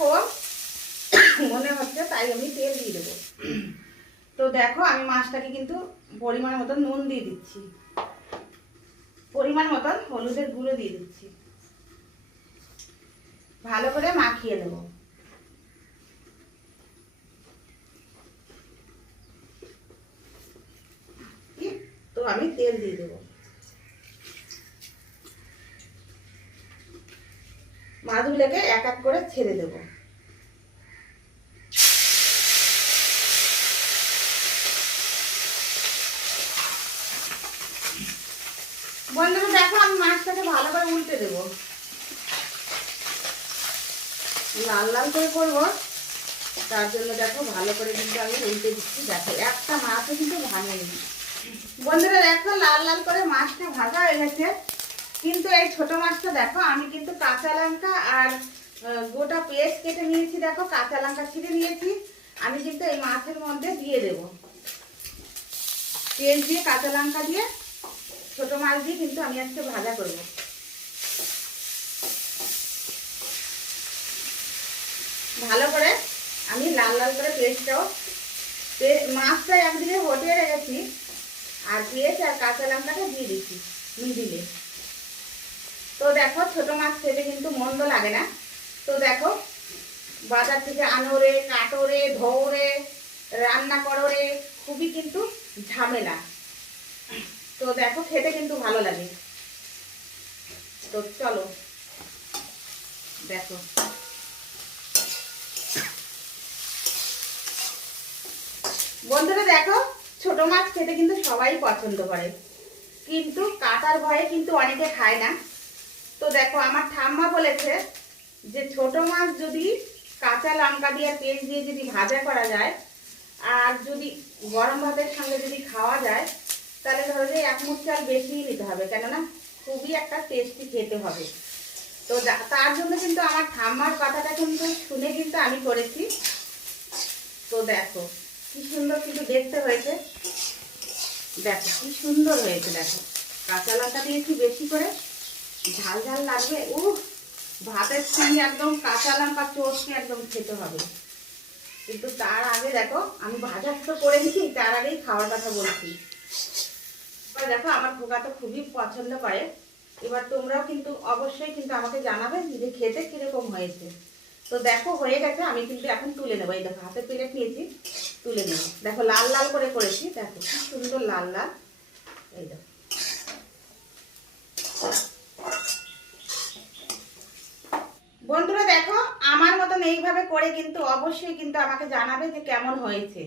কম মনে হচ্ছে, তাই আমি তেল দিয়ে দেবো। তো দেখো আমি মাছটাকে কিন্তু পরিমাণ মতন নুন দিয়ে দিচ্ছি, পরিমাণ মতন হলুদের গুঁড়ো দিয়ে দিচ্ছি, ভালো করে মাখিয়ে দেবো। তো আমি তেল দিয়ে দেবো, মাছগুলোকে এক এক করে ছেড়ে দেবো। বন্ধুরা দেখো আমি মাছটাকে ভালো করে উল্টে দেবো, লাল লাল করে করবো, তার জন্য দেখো ভালো করে কিন্তু আমি উল্টে দিচ্ছি। দেখো একটা মাছও কিন্তু ভাঙেনি। বন্ধুরা দেখো লাল লাল করে মাছটা ভাজা হয়ে গেছে, কিন্তু এই ছোট মাছটা দেখো আমি কিন্তু কাঁচা লঙ্কা আর গোটা পেঁয়াজ কেটে নিয়েছি, দেখো কাঁচা লঙ্কা ছিঁড়ে নিয়েছি, আমি কিন্তু এই মাছের মধ্যে দিয়ে দেব। পেঁয়াজ দিয়ে কাঁচা লঙ্কা দিয়ে ছোট মাছ দিয়ে কিন্তু আমি আজকে ভাজা করব। ভালো করে আমি লাল লাল করে পেঁয়াজটাও, মাছটা একদিকে হটিয়ে রেখেছি আর পেঁয়াজ আর কাঁচা লঙ্কাটা দিয়ে দিচ্ছি মিডিলে। তো দেখো ছোট মাছ খেতে কিন্তু মন্দ লাগে না। তো দেখো বাজার থেকে আনোরে কাটোরে ধৌরে রান্না করোরে খুবই কিন্তু ঝামেলা, তো দেখো খেতে কিন্তু ভালো লাগে। তো চলো দেখো বন্ধুরা, দেখো ছোট মাছ খেতে কিন্তু সবাই পছন্দ করে, কিন্তু কাটার ভয়ে কিন্তু অনেকে খায় না। তো দেখো আমার ঠাম্মা বলেছে যে ছোট মাছ যদি কাঁচা লঙ্কা দিয়ে তেল দিয়ে যদি ভাজা করা যায় আর যদি গরম ভাতের সঙ্গে যদি খাওয়া যায়, তাহলে ধরো যে এক মুঠ চাল বেশি নিতে হবে, কেননা খুবই একটা টেস্টি খেতে হবে। তো তার জন্য কিন্তু আমার ঠাম্মার কথাটা কিন্তু শুনে কিন্তু আমি করেছি। তো দেখো কি সুন্দর কিন্তু দেখতে হয়েছে, দেখো কি সুন্দর হয়েছে। দেখো কাঁচা লঙ্কা দিয়েছি বেশি করে, ঝাল ঝাল লাগবে, ভাতের সঙ্গে একদম কাঁচা লঙ্কা চটকে একদম খেতে হবে। কিন্তু তার আগে দেখো আমি ভাজা তো করে নিচ্ছি, তার আগেই খাওয়ার কথা বলছি। এবার দেখো আমার খোকা তো খুবই পছন্দ করে, এবার তোমরাও কিন্তু অবশ্যই কিন্তু আমাকে জানাবে যে খেতে কিরকম হয়েছে। তো দেখো হয়ে গেছে, আমি কিন্তু এখন তুলে নেবো। এই দেখো হাতে প্লেট নিয়েছি, তুলে নেবো। দেখো লাল লাল করে করেছি, দেখো কি সুন্দর লাল লাল। এই দেখো বন্ধুরা, দেখো আমার মতন এইভাবে করে কিন্তু অবশ্যই কিন্তু আমাকে জানাবে যে কেমন হয়েছে।